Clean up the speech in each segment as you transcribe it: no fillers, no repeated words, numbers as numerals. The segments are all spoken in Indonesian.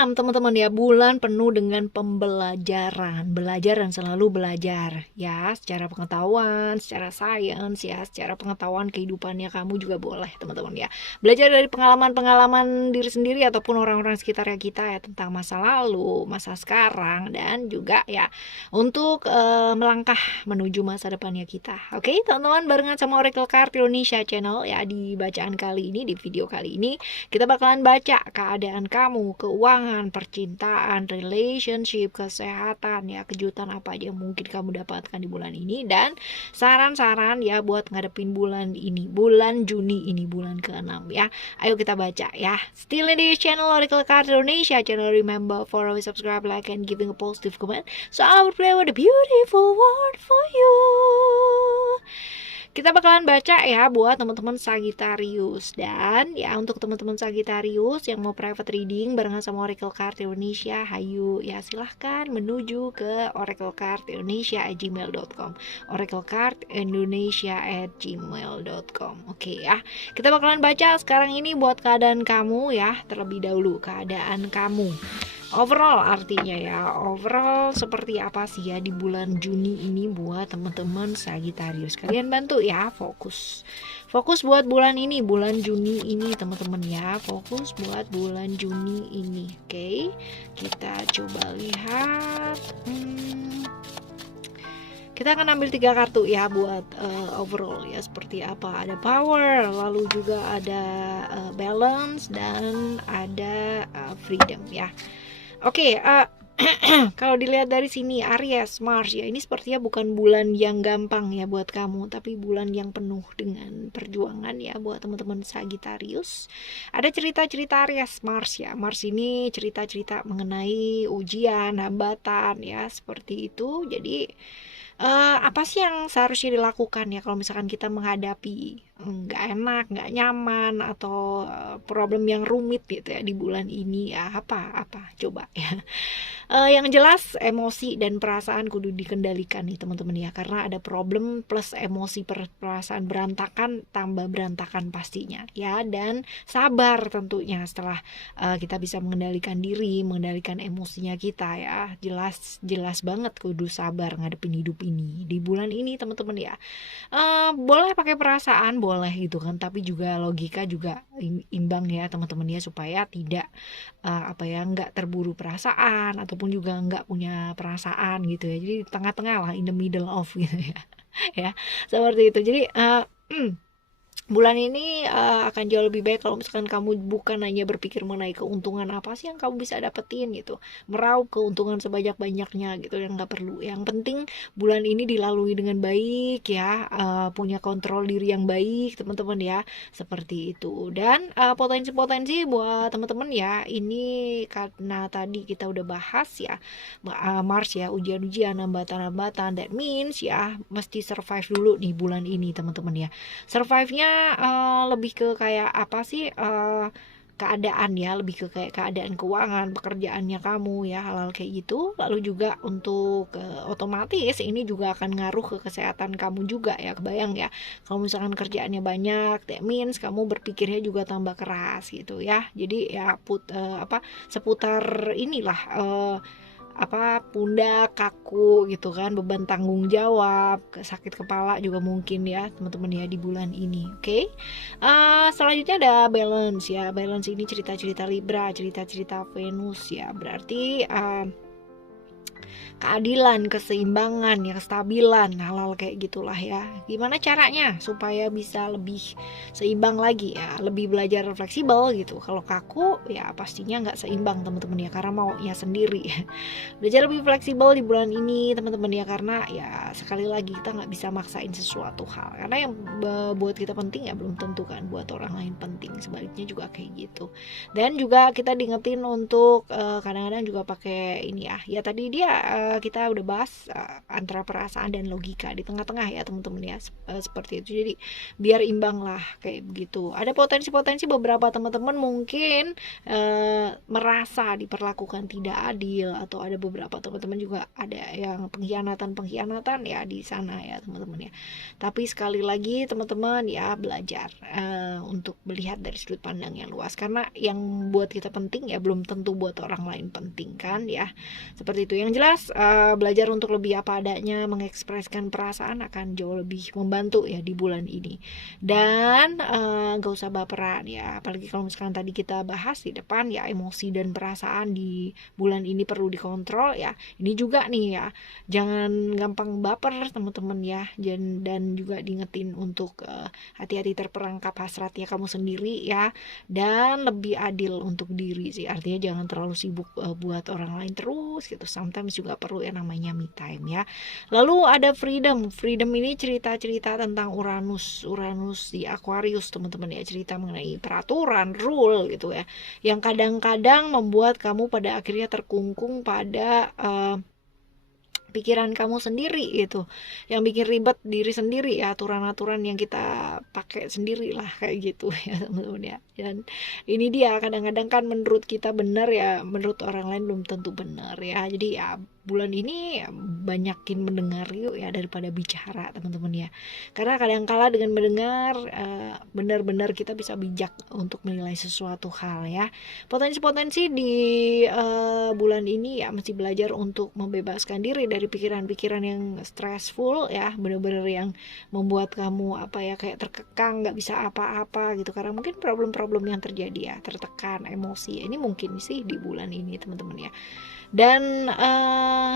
6 teman-teman ya, bulan penuh dengan pembelajaran, belajar dan selalu belajar ya, secara pengetahuan, secara sains ya, secara pengetahuan kehidupannya kamu juga boleh teman-teman ya. Belajar dari pengalaman-pengalaman diri sendiri ataupun orang-orang sekitar kita ya, tentang masa lalu, masa sekarang, dan juga ya untuk melangkah menuju masa depannya kita. Oke, teman-teman, barengan sama Oracle Card Indonesia Channel ya, di bacaan kali ini, di video kali ini kita bakalan baca keadaan kamu, keuangan, percintaan, relationship, kesehatan ya, kejutan apa aja yang mungkin kamu dapatkan di bulan ini, dan saran-saran ya buat ngadepin bulan ini, bulan Juni ini, bulan ke-6 ya. Ayo kita baca ya. Still in the channel Oracle Card Indonesia Channel. Remember for always subscribe, like, and giving a positive comment, so I will play with a beautiful word for you. Kita bakalan baca ya buat teman-teman Sagittarius. Dan ya untuk teman-teman Sagittarius yang mau private reading barengan sama Oracle Card Indonesia, hayu ya, silahkan menuju ke oraclecardindonesia@gmail.com, oraclecardindonesia@gmail.com. Oke ya, kita bakalan baca sekarang ini buat keadaan kamu ya. Terlebih dahulu keadaan kamu overall, artinya ya, overall seperti apa sih ya di bulan Juni ini buat teman-teman Sagittarius. Kalian bantu ya, fokus buat bulan ini, bulan Juni ini teman-teman ya, fokus buat bulan Juni ini. Oke, kita coba lihat. Kita akan ambil 3 kartu ya buat overall ya, seperti apa. Ada power, lalu juga ada balance, dan ada freedom ya. Oke, kalau dilihat dari sini Aries, Mars ya, ini sepertinya bukan bulan yang gampang ya buat kamu, tapi bulan yang penuh dengan perjuangan ya buat teman-teman Sagittarius. Ada cerita-cerita Aries, Mars ya. Mars ini cerita-cerita mengenai ujian, hambatan ya, seperti itu. Jadi apa sih yang seharusnya dilakukan ya kalau misalkan kita menghadapi nggak enak, nggak nyaman, atau problem yang rumit gitu ya di bulan ini ya, apa coba ya. Yang jelas emosi dan perasaan kudu dikendalikan nih teman-teman ya, karena ada problem plus emosi perasaan berantakan, tambah berantakan pastinya ya. Dan sabar tentunya setelah kita bisa mengendalikan diri, mengendalikan emosinya kita ya. Jelas banget kudu sabar ngadepin hidup ini di bulan ini teman-teman ya. Boleh pakai perasaan, boleh gitu kan, tapi juga logika juga imbang ya teman-teman ya, supaya tidak nggak terburu perasaan ataupun juga nggak punya perasaan gitu ya. Jadi tengah-tengah lah, in the middle of gitu ya. Ya, seperti itu. Jadi bulan ini akan jauh lebih baik kalau misalkan kamu bukan hanya berpikir mengenai keuntungan apa sih yang kamu bisa dapetin gitu, meraup keuntungan sebanyak-banyaknya gitu, yang nggak perlu. Yang penting bulan ini dilalui dengan baik ya, punya kontrol diri yang baik teman-teman ya, seperti itu. Dan potensi-potensi buat teman-teman ya, ini karena tadi kita udah bahas ya, Mars ya, ujian-ujian, hambatan-hambatan, that means ya mesti survive dulu nih bulan ini teman-teman ya. Survive-nya lebih ke kayak apa sih, keadaan ya, lebih ke kayak keadaan keuangan, pekerjaannya kamu ya, hal-hal kayak gitu. Lalu juga untuk otomatis ini juga akan ngaruh ke kesehatan kamu juga ya. Kebayang ya, kalau misalkan kerjaannya banyak, that means kamu berpikirnya juga tambah keras gitu ya. Jadi ya seputar inilah, pundak kaku gitu kan, beban tanggung jawab, sakit kepala juga mungkin ya teman-teman ya di bulan ini. Oke. Selanjutnya ada balance ya. Balance ini cerita-cerita Libra, cerita-cerita Venus ya. Berarti keadilan, keseimbangan, ya kestabilan, hal-hal kayak gitulah ya. Gimana caranya supaya bisa lebih seimbang lagi ya, lebih belajar fleksibel gitu. Kalau kaku ya pastinya nggak seimbang teman-teman ya, karena maunya sendiri. Belajar lebih fleksibel di bulan ini teman-teman ya, karena ya sekali lagi kita nggak bisa maksain sesuatu hal, karena yang buat kita penting ya belum tentu kan buat orang lain penting, sebaliknya juga kayak gitu. Dan juga kita diingetin untuk kadang-kadang juga pakai ini ya tadi dia kita udah bahas antara perasaan dan logika di tengah-tengah ya teman-teman ya, seperti itu. Jadi biar imbang lah kayak begitu. Ada potensi-potensi beberapa teman-teman mungkin merasa diperlakukan tidak adil, atau ada beberapa teman-teman juga ada yang pengkhianatan ya di sana ya teman-teman ya. Tapi sekali lagi teman-teman ya, belajar untuk melihat dari sudut pandang yang luas, karena yang buat kita penting ya belum tentu buat orang lain penting kan ya, seperti itu. Yang jelas belajar untuk lebih apa adanya, mengekspresikan perasaan akan jauh lebih membantu ya di bulan ini. Dan gak usah baperan ya, apalagi kalau misalkan tadi kita bahas di depan ya, emosi dan perasaan di bulan ini perlu dikontrol ya. Ini juga nih ya, jangan gampang baper teman-teman ya, dan juga diingetin untuk hati-hati terperangkap hasratnya kamu sendiri ya, dan lebih adil untuk diri sih. Artinya jangan terlalu sibuk buat orang lain terus gitu. Sometimes juga perlu yang namanya me time ya. Lalu ada freedom ini cerita-cerita tentang Uranus di Aquarius teman-teman ya, cerita mengenai peraturan, rule gitu ya, yang kadang-kadang membuat kamu pada akhirnya terkungkung pada pikiran kamu sendiri gitu, yang bikin ribet diri sendiri ya, aturan-aturan yang kita pakai sendiri lah kayak gitu ya teman-teman ya. Dan ini dia, kadang-kadang kan menurut kita benar ya, menurut orang lain belum tentu benar ya. Jadi ya bulan ini banyakin mendengar yuk ya daripada bicara teman-teman ya, karena kadang-kala dengan mendengar benar-benar kita bisa bijak untuk menilai sesuatu hal ya. Potensi-potensi di bulan ini ya, mesti belajar untuk membebaskan diri dari pikiran-pikiran yang stressful ya, benar-benar yang membuat kamu apa ya, kayak terkekang, nggak bisa apa-apa gitu, karena mungkin problem-problem yang terjadi ya, tertekan, emosi. Ini mungkin sih di bulan ini teman-teman ya. Dan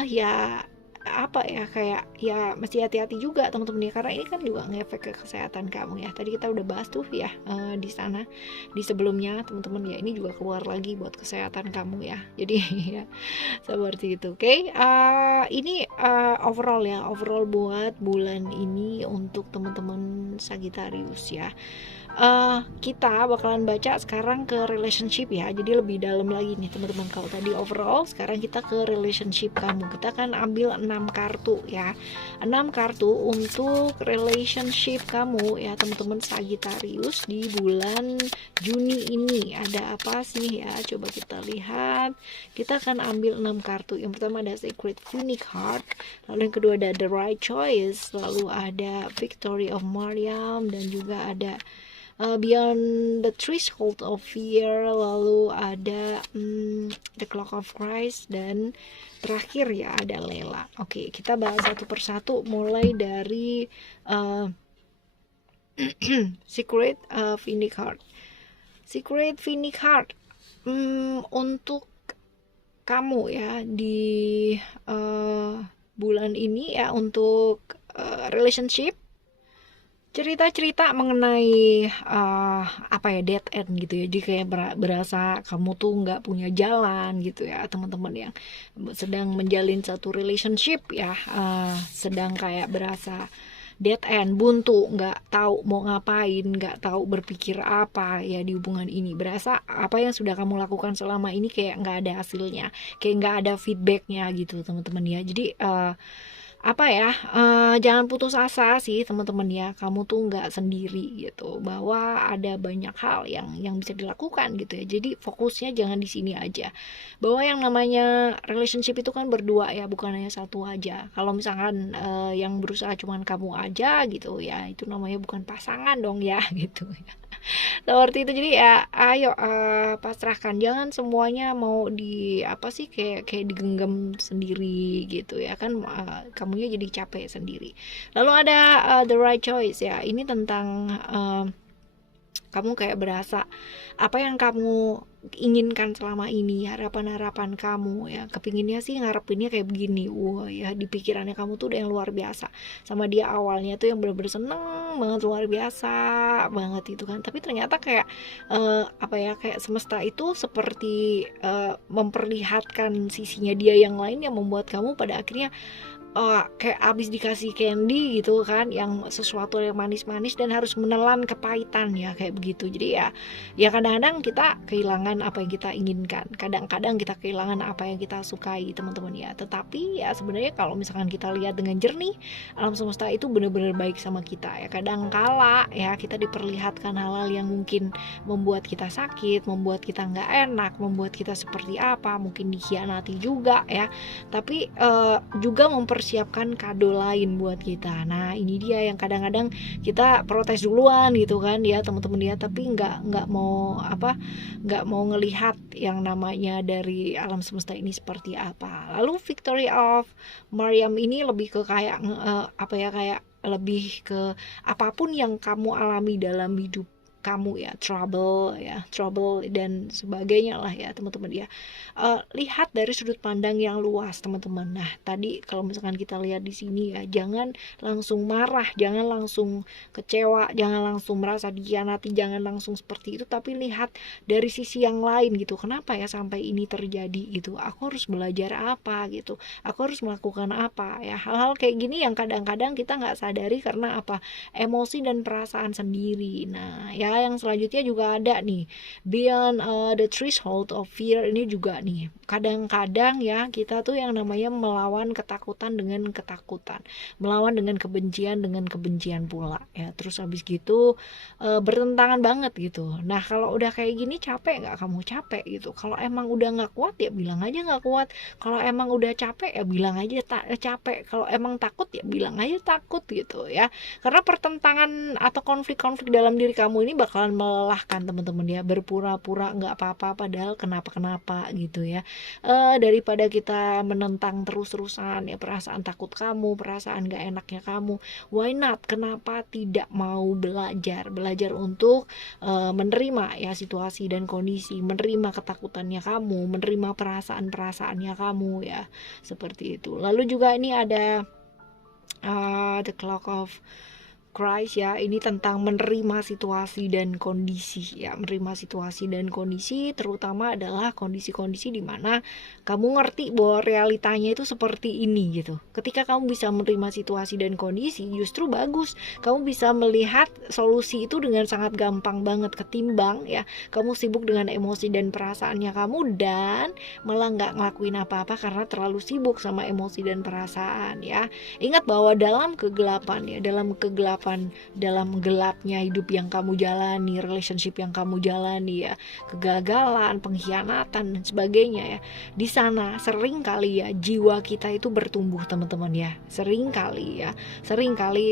ya apa ya, kayak ya mesti hati-hati juga teman-teman ya, karena ini kan juga ngefek ke kesehatan kamu ya. Tadi kita udah bahas tuh ya di sana di sebelumnya teman-teman ya, ini juga keluar lagi buat kesehatan kamu ya. Jadi ya seperti itu. Oke, ini overall buat bulan ini untuk teman-teman Sagittarius ya. Kita bakalan baca sekarang ke relationship ya, jadi lebih dalam lagi nih teman-teman. Kalau tadi overall, sekarang kita ke relationship kamu. Kita akan ambil 6 kartu ya, 6 kartu untuk relationship kamu ya teman-teman Sagittarius di bulan Juni ini. Ada apa sih ya, coba kita lihat. Kita akan ambil 6 kartu. Yang pertama ada Sacred Phoenix Heart, lalu yang kedua ada The Right Choice, lalu ada Victory of Mariam, dan juga ada Beyond the Threshold of Fear, lalu ada The Clock of Christ, dan terakhir ya ada Lela. Oke, kita bahas satu persatu mulai dari Secret Phoenix Heart. Secret Phoenix Heart untuk kamu ya di bulan ini ya, untuk relationship, cerita-cerita mengenai apa ya, dead end gitu ya. Jadi kayak berasa kamu tuh nggak punya jalan gitu ya teman-teman, yang sedang menjalin satu relationship ya, sedang kayak berasa dead end, buntu, nggak tahu mau ngapain, nggak tahu berpikir apa ya di hubungan ini. Berasa apa yang sudah kamu lakukan selama ini kayak nggak ada hasilnya, kayak nggak ada feedbacknya gitu teman-teman ya. Jadi apa ya, jangan putus asa sih teman-teman ya, kamu tuh nggak sendiri gitu, bahwa ada banyak hal yang bisa dilakukan gitu ya. Jadi fokusnya jangan di sini aja, bahwa yang namanya relationship itu kan berdua ya, bukan hanya satu aja. Kalau misalkan yang berusaha cuman kamu aja gitu ya, itu namanya bukan pasangan dong ya gitu ya. Seperti itu. Jadi ya ayo pasrahkan, jangan semuanya mau di apa sih, kayak digenggam sendiri gitu ya kan, kamunya jadi capek sendiri. Lalu ada The Right Choice ya, ini tentang kamu kayak berasa apa yang kamu inginkan selama ini, harapan-harapan kamu ya, kepinginnya sih ngarepinnya kayak begini, wah ya, di pikirannya kamu tuh udah yang luar biasa sama dia awalnya tuh, yang bener-bener seneng banget, luar biasa banget itu kan. Tapi ternyata kayak apa ya, kayak semesta itu seperti memperlihatkan sisinya dia yang lain, yang membuat kamu pada akhirnya kayak abis dikasih candy gitu kan, yang sesuatu yang manis-manis dan harus menelan kepahitan ya, kayak begitu. Jadi ya kadang-kadang kita kehilangan kehilangan apa yang kita inginkan. Kadang-kadang kita kehilangan apa yang kita sukai, teman-teman ya. Tetapi ya sebenarnya kalau misalkan kita lihat dengan jernih, alam semesta itu benar-benar baik sama kita ya. Kadang kala ya kita diperlihatkan hal-hal yang mungkin membuat kita sakit, membuat kita nggak enak, membuat kita seperti apa, mungkin dikhianati juga ya. Tapi juga mempersiapkan kado lain buat kita. Nah ini dia yang kadang-kadang kita protes duluan gitu kan ya teman-teman ya, tapi nggak mau ngelihat yang namanya dari alam semesta ini seperti apa. Lalu Victory of Mariam ini lebih ke kayak kayak lebih ke apapun yang kamu alami dalam hidup kamu ya, trouble dan sebagainya lah ya teman-teman ya. Lihat dari sudut pandang yang luas teman-teman. Nah tadi kalau misalkan kita lihat di sini ya, jangan langsung marah, jangan langsung kecewa, jangan langsung merasa dikhianati, jangan langsung seperti itu, tapi lihat dari sisi yang lain gitu. Kenapa ya sampai ini terjadi gitu, aku harus belajar apa gitu, aku harus melakukan apa ya. Hal-hal kayak gini yang kadang-kadang kita nggak sadari karena apa, emosi dan perasaan sendiri. Nah ya yang selanjutnya juga ada nih, beyond the threshold of fear. Ini juga nih kadang-kadang ya kita tuh yang namanya melawan ketakutan dengan ketakutan, melawan dengan kebencian pula ya. Terus habis gitu bertentangan banget gitu. Nah kalau udah kayak gini capek nggak kamu? Capek gitu. Kalau emang udah nggak kuat ya bilang aja nggak kuat. Kalau emang udah capek ya bilang aja capek. Kalau emang takut ya bilang aja takut gitu ya. Karena pertentangan atau konflik-konflik dalam diri kamu ini bakalan melelahkan teman-teman ya. Berpura-pura nggak apa-apa padahal kenapa-kenapa gitu ya. Daripada kita menentang terus-terusan ya perasaan takut kamu, perasaan nggak enaknya kamu, why not? Kenapa tidak mau belajar untuk menerima ya situasi dan kondisi, menerima ketakutannya kamu, menerima perasaan-perasaannya kamu ya, seperti itu. Lalu juga ini ada the clock of Christ ya, ini tentang menerima situasi dan kondisi ya, menerima situasi dan kondisi, terutama adalah kondisi-kondisi di mana kamu ngerti bahwa realitanya itu seperti ini gitu. Ketika kamu bisa menerima situasi dan kondisi, justru bagus. Kamu bisa melihat solusi itu dengan sangat gampang banget ketimbang ya kamu sibuk dengan emosi dan perasaannya kamu dan malah nggak ngelakuin apa-apa karena terlalu sibuk sama emosi dan perasaan ya. Ingat bahwa dalam kegelapan ya, dalam gelapnya hidup yang kamu jalani, relationship yang kamu jalani ya, kegagalan, pengkhianatan dan sebagainya ya, di sana sering kali ya jiwa kita itu bertumbuh teman-teman ya, sering kali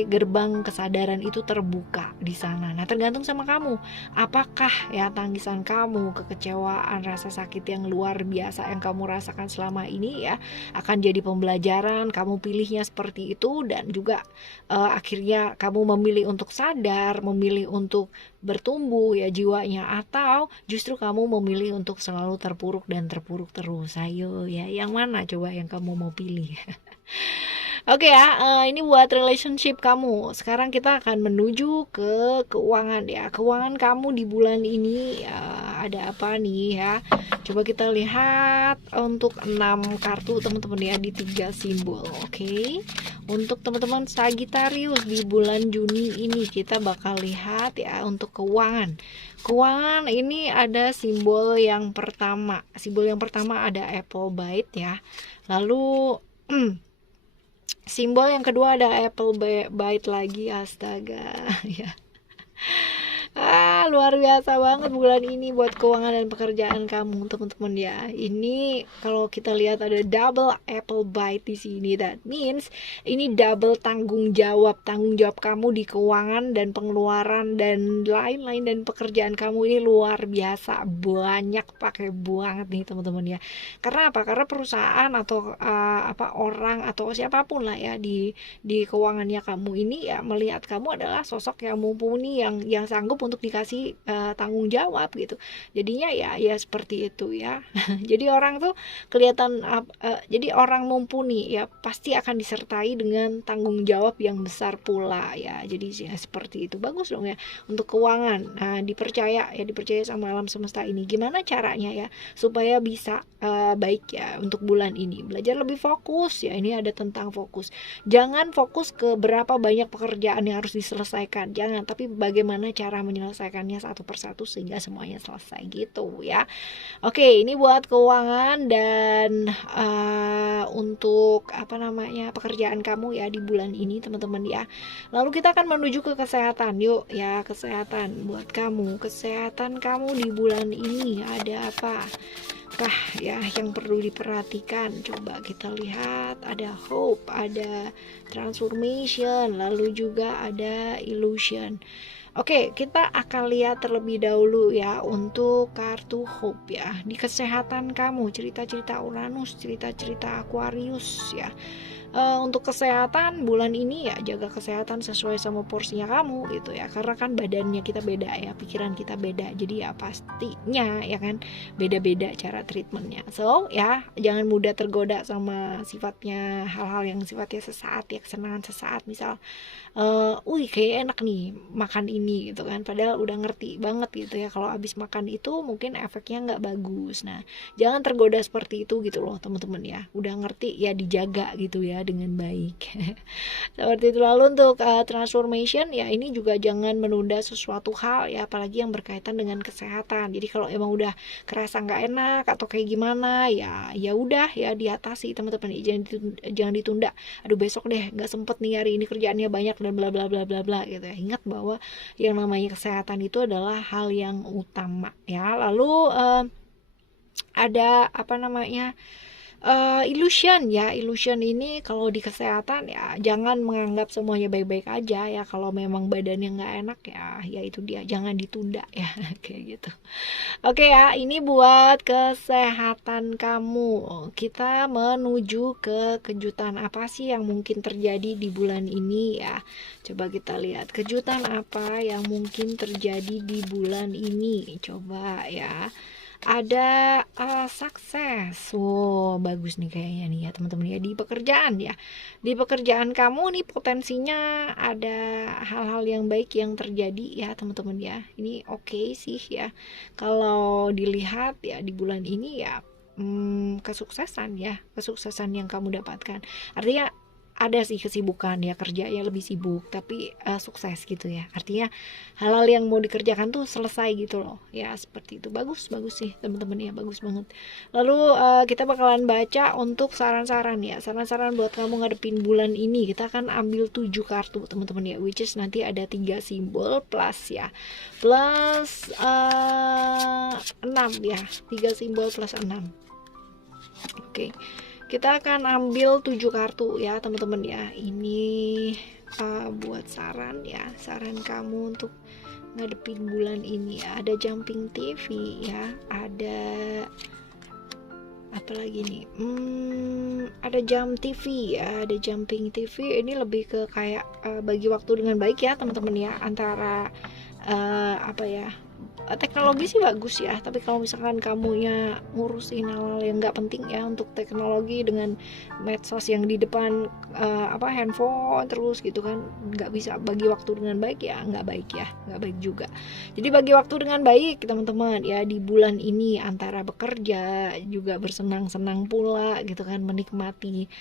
gerbang kesadaran itu terbuka di sana. Nah tergantung sama kamu, apakah ya tangisan kamu, kekecewaan, rasa sakit yang luar biasa yang kamu rasakan selama ini ya akan jadi pembelajaran, kamu pilihnya seperti itu, dan juga akhirnya kamu memilih untuk sadar, memilih untuk bertumbuh ya jiwanya, atau justru kamu memilih untuk selalu terpuruk terus. Ayo ya, yang mana coba yang kamu mau pilih? Oke ya, ini buat relationship kamu. Sekarang kita akan menuju ke keuangan ya. Keuangan kamu di bulan ini ada apa nih ya? Coba kita lihat untuk 6 kartu teman-teman ya, di 3 simbol. Oke. Untuk teman-teman Sagittarius di bulan Juni ini kita bakal lihat ya untuk keuangan. Keuangan ini ada simbol yang pertama. Simbol yang pertama ada apple bite ya. Lalu simbol yang kedua ada apple bite lagi, astaga ya. Luar biasa banget bulan ini buat keuangan dan pekerjaan kamu teman-teman ya. Ini kalau kita lihat ada double apple bite di sini, that means ini double tanggung jawab kamu di keuangan dan pengeluaran dan lain-lain, dan pekerjaan kamu ini luar biasa banyak, pakai banget nih teman-teman ya. Karena apa? Karena perusahaan atau orang atau siapapun lah ya di keuangannya kamu ini ya melihat kamu adalah sosok yang mumpuni, yang sanggup untuk dikasih tanggung jawab gitu. Jadinya ya seperti itu ya. Jadi orang tuh kelihatan jadi orang mumpuni ya pasti akan disertai dengan tanggung jawab yang besar pula ya. Jadi ya seperti itu. Bagus dong ya untuk keuangan. Nah, dipercaya sama alam semesta ini. Gimana caranya ya supaya bisa baik ya untuk bulan ini? Belajar lebih fokus ya. Ini ada tentang fokus. Jangan fokus ke berapa banyak pekerjaan yang harus diselesaikan. Jangan, tapi bagaimana cara menyelesaikan menyelesaikannya satu persatu sehingga semuanya selesai gitu ya. Oke, ini buat keuangan dan untuk pekerjaan kamu ya di bulan ini teman-teman ya. Lalu kita akan menuju ke kesehatan. Yuk ya, kesehatan buat kamu. Kesehatan kamu di bulan ini ada apa kah ya yang perlu diperhatikan? Coba kita lihat, ada hope, ada transformation, lalu juga ada illusion. Oke, kita akan lihat terlebih dahulu ya untuk kartu hope ya. Di kesehatan kamu, cerita-cerita Uranus, cerita-cerita Aquarius ya. Untuk kesehatan bulan ini ya, jaga kesehatan sesuai sama porsinya kamu gitu ya, karena kan badannya kita beda ya, pikiran kita beda, jadi ya pastinya ya kan beda-beda cara treatmentnya. So ya, jangan mudah tergoda sama sifatnya, hal-hal yang sifatnya sesaat ya, kesenangan sesaat. Misal kayak enak nih makan ini gitu kan, padahal udah ngerti banget gitu ya kalau abis makan itu mungkin efeknya nggak bagus. Nah, jangan tergoda seperti itu gitu loh teman-teman ya, udah ngerti ya dijaga gitu ya dengan baik. Seperti itu. Lalu untuk transformation ya, ini juga jangan menunda sesuatu hal ya, apalagi yang berkaitan dengan kesehatan. Jadi kalau emang udah kerasa nggak enak atau kayak gimana ya udah ya diatasi teman-teman, jangan ditunda. Aduh besok deh nggak sempet nih, hari ini kerjaannya banyak dan bla bla bla bla bla gitu ya. Ingat bahwa yang namanya kesehatan itu adalah hal yang utama ya. Lalu ada illusion ya. Illusion ini kalau di kesehatan ya, jangan menganggap semuanya baik-baik aja ya. Kalau memang badannya nggak enak ya itu dia, jangan ditunda ya. Kayak gitu. Oke ya, ini buat kesehatan kamu. Kita menuju ke kejutan apa sih yang mungkin terjadi di bulan ini ya. Coba kita lihat kejutan apa yang mungkin terjadi di bulan ini. Coba ya. Ada sukses. Bagus nih kayaknya nih ya teman-teman ya, di pekerjaan ya. Di pekerjaan kamu nih potensinya ada hal-hal yang baik yang terjadi ya teman-teman ya. Ini oke sih ya. Kalau dilihat ya di bulan ini ya, kesuksesan yang kamu dapatkan. Artinya ada sih kesibukan ya, kerjanya lebih sibuk tapi sukses gitu ya. Artinya hal-hal yang mau dikerjakan tuh selesai gitu loh ya, seperti itu. Bagus sih teman-teman ya, bagus banget. Lalu kita bakalan baca untuk saran-saran ya, saran-saran buat kamu ngadepin bulan ini. Kita akan ambil 7 kartu teman-teman ya, which is nanti ada 3 simbol plus ya, plus 6 ya, 3 simbol plus 6. Oke. Kita akan ambil 7 kartu ya teman-teman ya. Ini buat saran ya, saran kamu untuk ngadepin bulan ini ya. Ada jumping TV ya, ada apa lagi nih, ada jam TV ya, ada jumping TV. Ini lebih ke kayak bagi waktu dengan baik ya teman-teman ya, antara teknologi sih bagus ya, tapi kalau misalkan kamunya ngurusin hal-hal yang nggak penting ya untuk teknologi dengan medsos yang di depan handphone terus gitu kan, nggak bisa bagi waktu dengan baik ya, nggak baik juga. Jadi bagi waktu dengan baik teman-teman ya di bulan ini, antara bekerja juga bersenang-senang pula gitu kan, menikmati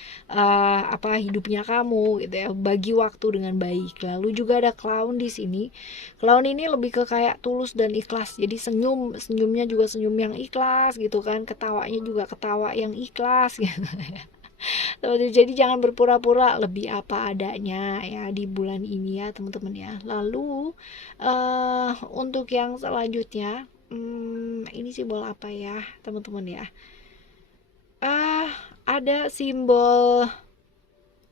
hidupnya kamu gitu ya, bagi waktu dengan baik. Lalu juga ada clown di sini. Clown ini lebih ke kayak tulus dan ikhlas, jadi senyumnya juga senyum yang ikhlas gitu kan, ketawanya juga ketawa yang ikhlas gitu ya. Jadi jangan berpura-pura, lebih apa adanya ya di bulan ini ya teman-teman ya. Lalu untuk yang selanjutnya, ini simbol apa ya teman-teman ya, ada simbol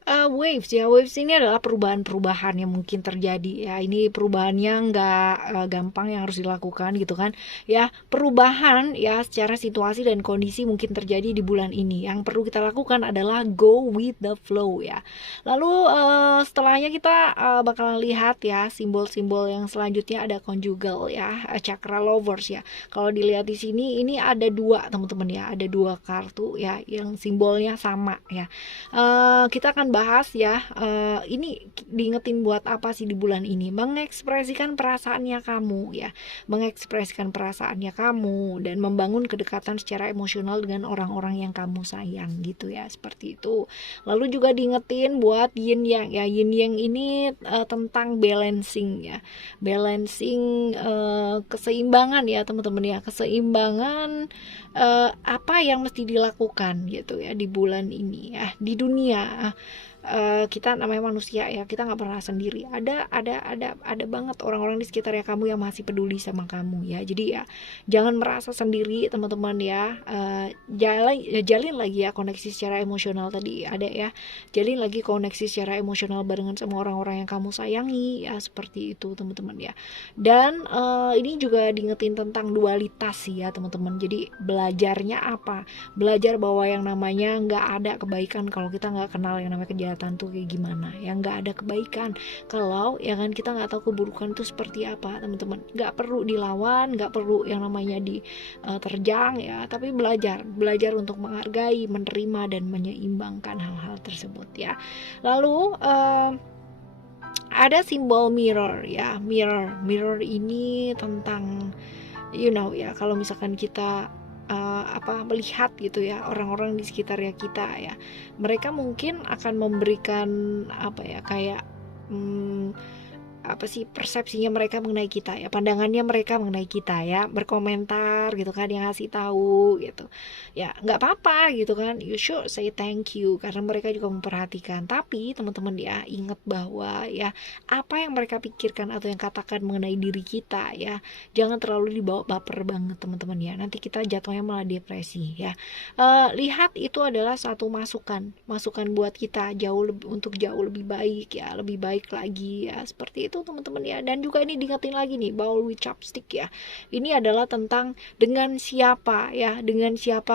waves ya. Waves ini adalah perubahan-perubahan yang mungkin terjadi ya. Ini perubahannya nggak gampang yang harus dilakukan gitu kan ya. Perubahan ya secara situasi dan kondisi mungkin terjadi di bulan ini. Yang perlu kita lakukan adalah go with the flow ya. Lalu setelahnya kita bakalan lihat ya simbol-simbol yang selanjutnya. Ada conjugal ya, chakra lovers ya. Kalau dilihat di sini ini ada 2 teman-teman ya, ada 2 kartu ya yang simbolnya sama ya. Kita akan bahas dualitas ya. Ini diingetin buat apa sih di bulan ini? Mengekspresikan perasaannya kamu ya, mengekspresikan perasaannya kamu dan membangun kedekatan secara emosional dengan orang-orang yang kamu sayang gitu ya, seperti itu. Lalu juga diingetin buat yin yang ya, yin yang ini tentang balancing ya, balancing keseimbangan ya teman-teman ya, keseimbangan apa yang mesti dilakukan gitu ya di bulan ini ya, di dunia. Kita namanya manusia ya, kita nggak pernah sendiri. Ada banget orang-orang di sekitarnya kamu yang masih peduli sama kamu ya. Jadi ya jangan merasa sendiri teman-teman ya. Jalin lagi ya koneksi secara emosional tadi ada ya. Jalin lagi koneksi secara emosional barengan sama orang-orang yang kamu sayangi ya, seperti itu teman-teman ya. Dan ini juga diingetin tentang dualitas ya teman-teman. Jadi belajarnya apa? Belajar bahwa yang namanya nggak ada kebaikan kalau kita nggak kenal yang namanya kejahatan tuh kayak gimana ya. Nggak ada kebaikan kalau ya kan kita nggak tahu keburukan itu seperti apa teman-teman. Nggak perlu dilawan, nggak perlu yang namanya diterjang ya, tapi belajar untuk menghargai, menerima dan menyeimbangkan hal-hal tersebut ya. Lalu ada simbol mirror ya. Mirror ini tentang ya, kalau misalkan kita melihat gitu ya orang-orang di sekitarnya kita ya, mereka mungkin akan memberikan kayak persepsinya mereka mengenai kita ya, pandangannya mereka mengenai kita ya, berkomentar gitu kan, yang ngasih tahu gitu ya, nggak apa-apa gitu kan, you should say thank you karena mereka juga memperhatikan. Tapi teman-teman ya, ingat bahwa ya apa yang mereka pikirkan atau yang katakan mengenai diri kita ya, jangan terlalu dibawa baper banget teman-teman ya, nanti kita jatuhnya malah depresi ya. Lihat itu adalah satu masukan buat kita untuk jauh lebih baik ya, lebih baik lagi ya, seperti itu teman-teman ya. Dan juga ini diingetin lagi nih, bowl with chopstick ya, ini adalah tentang dengan siapa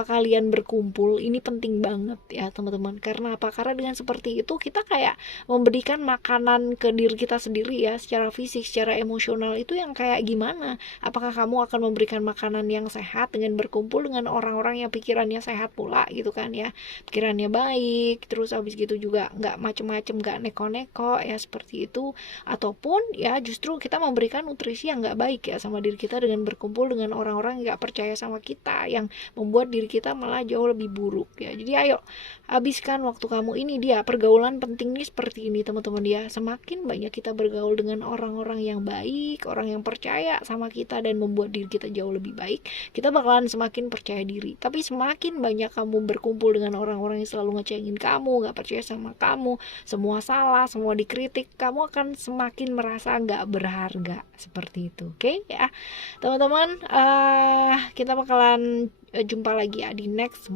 kalian berkumpul. Ini penting banget ya teman-teman. Karena apa? Karena dengan seperti itu kita kayak memberikan makanan ke diri kita sendiri ya, secara fisik, secara emosional. Itu yang kayak gimana? Apakah kamu akan memberikan makanan yang sehat dengan berkumpul dengan orang-orang yang pikirannya sehat pula gitu kan ya, pikirannya baik, terus habis gitu juga nggak macem-macem, nggak neko-neko ya, seperti itu. Ataupun ya justru kita memberikan nutrisi yang nggak baik ya sama diri kita dengan berkumpul dengan orang-orang yang nggak percaya sama kita, yang membuat diri kita malah jauh lebih buruk ya. Jadi ayo habiskan waktu kamu. Ini dia pergaulan penting nih, seperti ini teman-teman ya. Semakin banyak kita bergaul dengan orang-orang yang baik, orang yang percaya sama kita dan membuat diri kita jauh lebih baik, kita bakalan semakin percaya diri. Tapi semakin banyak kamu berkumpul dengan orang-orang yang selalu ngecengin kamu, nggak percaya sama kamu, semua salah, semua dikritik, kamu akan semakin merasa nggak berharga, seperti itu. Oke ya teman-teman, kita bakalan jumpa lagi ya di next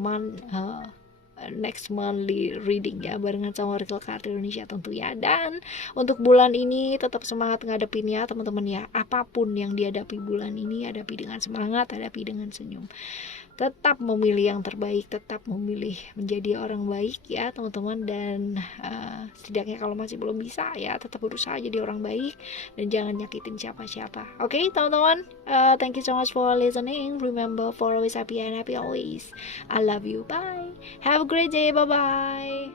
monthly reading ya, barengan sama Oracle Card Indonesia tentunya. Dan untuk bulan ini tetap semangat ngadepinnya teman-teman ya. Apapun yang dihadapi bulan ini, hadapi dengan semangat, hadapi dengan senyum. Tetap memilih yang terbaik, tetap memilih menjadi orang baik ya teman-teman. Dan setidaknya kalau masih belum bisa ya, tetap berusaha jadi orang baik dan jangan nyakitin siapa-siapa. Oke teman-teman, thank you so much for listening. Remember, for always happy and happy always. I love you, bye, have a great day, bye bye.